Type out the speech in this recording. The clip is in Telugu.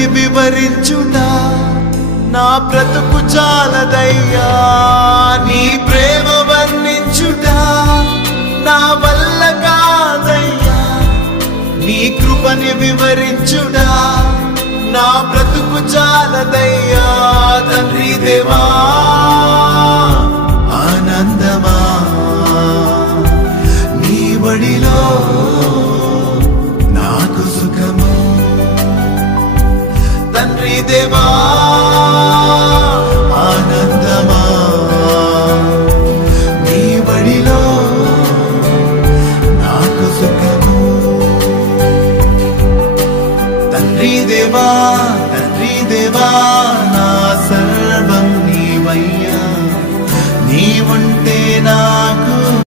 కృపని వివరించుట నా బ్రతుకు చాలదయ్యా నీ ప్రేమ వర్ణించుట నా వల్ల కాదయ్యా నీ కృపని వివరించుట నా బ్రతుకు చాలదయ్యా తండ్రి దేవా ఆనందమా నీ బడిలో